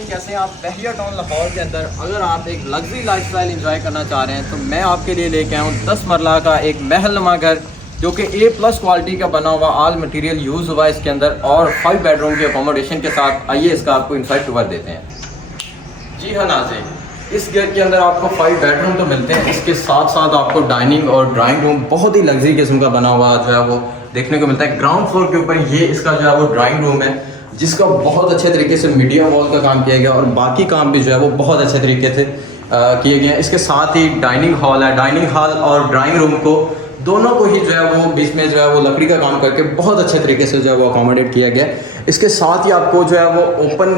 नाज़रीन, कैसे हैं आप? बहरिया टाउन लाहौर के अंदर अगर आप एक लग्जरी लाइफस्टाइल एंजॉय करना चाह रहे हैं तो मैं आपके लिए लेके आया हूँ 10 मरला का एक महलनुमा घर जो कि A+ क्वालिटी का बना हुआ, ऑल मटेरियल यूज़ हुआ है इसके अंदर और 5 बेडरूम की अकोमोडेशन के साथ। आइए इसका आपको इनसाइड टूर देते हैं। जी हाँ नाज़रीन, इस घर के अंदर आपको 5 बेडरूम तो मिलते हैं, इसके साथ साथ आपको डाइनिंग और ड्राइंग रूम बहुत ही लग्जरी किस्म का बना हुआ जो है वो देखने को मिलता है। ग्राउंड फ्लोर के ऊपर ये इसका जो है वो ड्राइंग रूम है जिसका बहुत अच्छे तरीके से मीडिया वॉल का काम किया गया और बाकी काम भी जो है वो बहुत अच्छे तरीके से किए गए हैं। इसके साथ ही डाइनिंग हॉल है, डाइनिंग हॉल और ड्राइंग रूम को दोनों को ही जो है वो बीच में जो है वो लकड़ी का काम करके बहुत अच्छे तरीके से जो है वो अकोमोडेट किया गया है। इसके साथ ही आपको जो है वो ओपन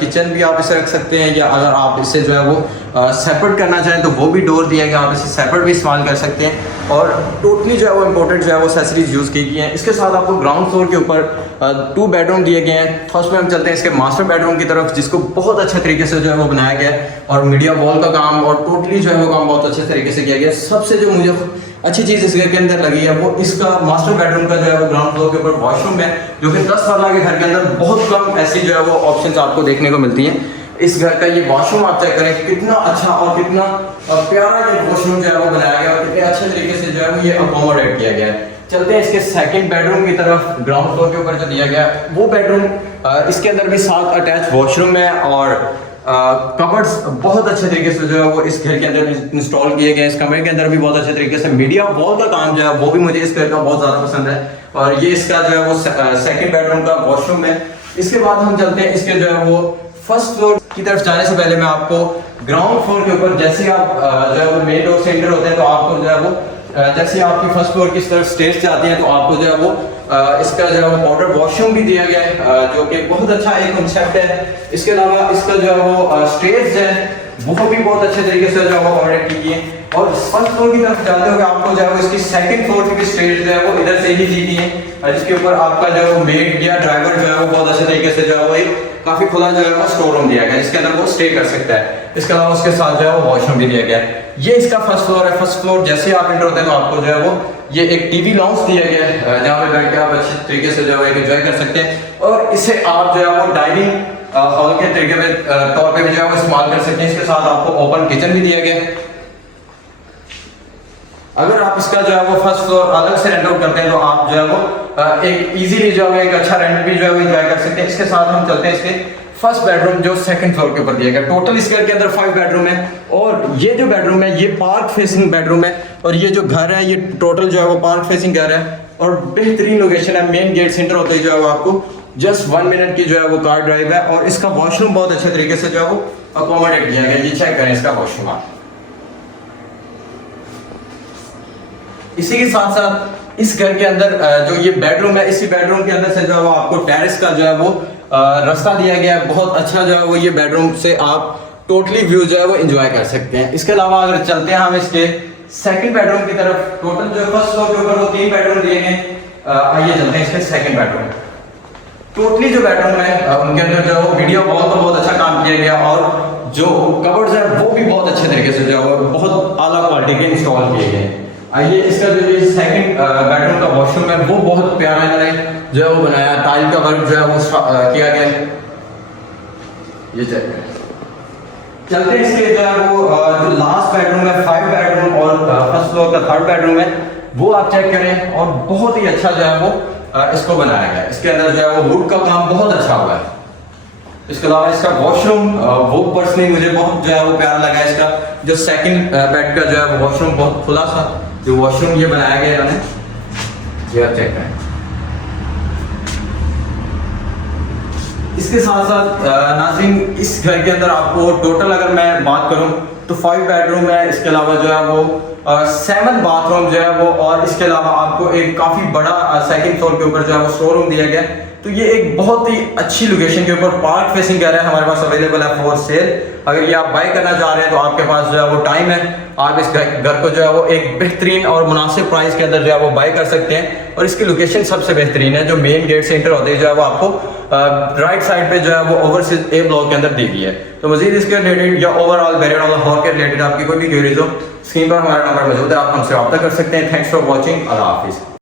किचन भी आप इसे रख सकते हैं, या अगर आप इसे जो है वो सेपरेट करना चाहें तो वो भी डोर दिया गया, आप इसे सेपरेट भी इस्तेमाल कर सकते हैं। और टोटली जो है वो इम्पोर्टेड जो है वो एक्सेसरीज यूज़ की गई हैं। इसके साथ आपको ग्राउंड फ्लोर के ऊपर 2 बेडरूम दिए गए हैं। फर्स्ट में हम चलते हैं इसके मास्टर बेडरूम की तरफ, जिसको बहुत अच्छे तरीके से जो है वो बनाया गया है और मीडिया वॉल का काम और टोटली जो है वो काम बहुत अच्छे तरीके से किया गया है। सबसे जो मुझे अच्छी चीज़ इस घर के अंदर लगी है वो इसका मास्टर बेडरूम का जो है वो ग्राउंड फ्लोर के ऊपर वॉशरूम है, जो कि 10 मरला के घर के अंदर बहुत कम ऐसी जो है वो ऑप्शंस आपको देखने को मिलती हैं। इस घर का ये वॉशरूम आप चेक करें, कितना अच्छा और कितना प्यारा ये वॉशरूम जो है वो बनाया गया और कितने अच्छे तरीके से जो है वो ये अकोमोडेट किया गया है। चलते हैं इसके सेकंड बेडरूम की तरफ। ग्राउंड फ्लोर के ऊपर जो दिया गया वो बेडरूम, इसके अंदर भी 7 अटैच वॉशरूम है और कबर्ड्स बहुत अच्छे तरीके से जो है वो इस घर के अंदर इंस्टॉल किए गए। इस कमरे के अंदर भी बहुत अच्छे तरीके से मीडिया वॉल का काम जो है वो भी मुझे इस घर का बहुत ज़्यादा पसंद है। और ये इसका जो है वो सेकंड बेडरूम का वॉशरूम है। इसके बाद हम चलते हैं इसके जो है वो फर्स्ट फ्लोर की तरफ। जाने से पहले मैं आपको ग्राउंड फ्लोर के ऊपर जैसे आप जो है वो मेन डोर से एंटर होते हैं तो आपको जो है वो जैसे आपकी फर्स्ट फ्लोर की तरफ स्टेज जाती हैं तो आपको जो है वो इसका जो है वो पाउडर वॉशरूम भी दिया गया है, जो कि बहुत अच्छा एक कंसेप्ट है। इसके अलावा इसका जो है वो स्टेज है वो भी बहुत अच्छे तरीके से जो है वो ऑर्डर की है। और फर्स्ट फ्लोर की तरफ जाते हुए आपको जो है वो इसकी सेकंड फ्लोर की भी स्टेज जो है वो इधर से ही दी गई है, जिसके ऊपर आपका जो है वो मेड या ड्राइवर जो है वो बहुत अच्छे तरीके से जो है वो एक काफी खुला जो है वो स्टोर रूम दिया गया जिसके अंदर वो स्टे कर सकता है। इसके अलावा उसके साथ जो है वो वॉशरूम भी दिया गया है। ये इसका फर्स्ट फ्लोर है। फर्स्ट फ्लोर जैसे आप एंटर होते हैं तो आपको जो है वो ये एक टीवी लॉन्च दिया गया है जहाँ पे बैठ के आप अच्छे तरीके से जो है एंजॉय कर सकते हैं और इसे आप जो है वो डाइनिंग हॉल के तरीके में तौर पे भी जो है वो इस्तेमाल कर सकते हैं। इसके साथ आपको ओपन किचन भी दिया गया है। अगर आप इसका जो है वो फर्स्ट फ्लोर अलग से रेंट आउट करते हैं तो आप जो है वो एक इजीली जो है एक अच्छा रेंट भी जो है वो एंजॉय कर सकते हैं। इसके साथ हम चलते हैं इसके फर्स्ट बेडरूम जो सेकंड फ्लोर के ऊपर दिया गया। टोटल इस घर के अंदर 5 बेडरूम है और ये जो बेडरूम है ये पार्क फेसिंग बेडरूम है और ये जो घर है ये टोटल जो है वो पार्क फेसिंग घर है और बेहतरीन लोकेशन है। मेन गेट सेंटर होते ही जो है वो आपको जस्ट 1 मिनट की जो है वो कार ड्राइव है और इसका वॉशरूम बहुत अच्छे तरीके से जो है वो अकोमोडेट किया गया। ये चेक करें इसका वॉशरूम आप। इसी के साथ साथ इस घर के अंदर जो ये बेडरूम है, इसी बेडरूम के अंदर से जो है वो आपको टेरेस का जो है वो रास्ता दिया गया है। बहुत अच्छा जो है वो ये बेडरूम से आप टोटली व्यू जो है वो एंजॉय कर सकते हैं। इसके अलावा अगर चलते हैं हम इसके सेकंड बेडरूम की तरफ, टोटल जो फर्स्ट फ्लोर के ऊपर वो 3 बेडरूम दिए गए। आइए चलते हैं इसके सेकंड बेडरूम। टोटली जो बेडरूम है उनके अंदर जो है वो वीडियो वॉल का बहुत अच्छा काम किया गया और जो कबर्ड्स है वो भी बहुत अच्छे तरीके से जो है वो बहुत आला क्वालिटी के इंस्टॉल किए गए। आइए इसका जो ये सेकंड बेडरूम का वॉशरूम है वो बहुत प्यारा इन्होंने जो है वो बनाया, टाइल का वर्क जो है वो किया गया है। ये चेक करें। चलते हैं इसके जो है वो जो लास्ट बेडरूम है 5 बेडरूम और फर्स्ट फ्लोर का 3rd बेडरूम है वो आप चेक करें और बहुत ही अच्छा जो है वो इसको बनाया गया है। इसके अंदर जो है वो वुड का काम बहुत अच्छा हुआ है। इसके अलावा इसका वॉशरूम वो पर्सनली मुझे बहुत जो है वो प्यारा लगा। इसका जो सेकंड बेड का जो है वो वॉशरूम बहुत खुला सा जो वॉशरूम ये बनाया गया इन्होंने, ये आप चेक करें। इसके साथ साथ नाज़रीन इस घर के अंदर आपको टोटल अगर मैं बात करूं तो 5 बेडरूम है। इसके अलावा जो है वो 7 बाथरूम जो है वो और इसके अलावा आपको एक काफ़ी बड़ा सेकंड फ्लोर के ऊपर जो है वो स्टोर रूम दिया गया। तो ये एक बहुत ही अच्छी लोकेशन के ऊपर पार्क फेसिंग घर है, हमारे पास अवेलेबल है फॉर सेल। अगर ये आप बाय करना चाह रहे हैं तो आपके पास जो है वो टाइम है, आप इस घर को जो है वो एक बेहतरीन और मुनासिब प्राइस के अंदर जो है वो बाय कर सकते हैं। और इसकी लोकेशन सबसे बेहतरीन है, जो मेन गेट से एंटर होते हैं जो है वो आपको राइट साइड पे जो है वो ओवरसीज A ब्लॉक के अंदर दी गई है। तो मजीद इसके रिलेटेड या ओवरऑल बहरिया लाहौर के रिलेटेड आपकी कोई भी क्वेरीज हो, स्क्रीन पर हमारा नंबर मौजूद है, आप हमसे रब्ता कर सकते हैं। Thanks for watching. अल्लाह हाफिज़।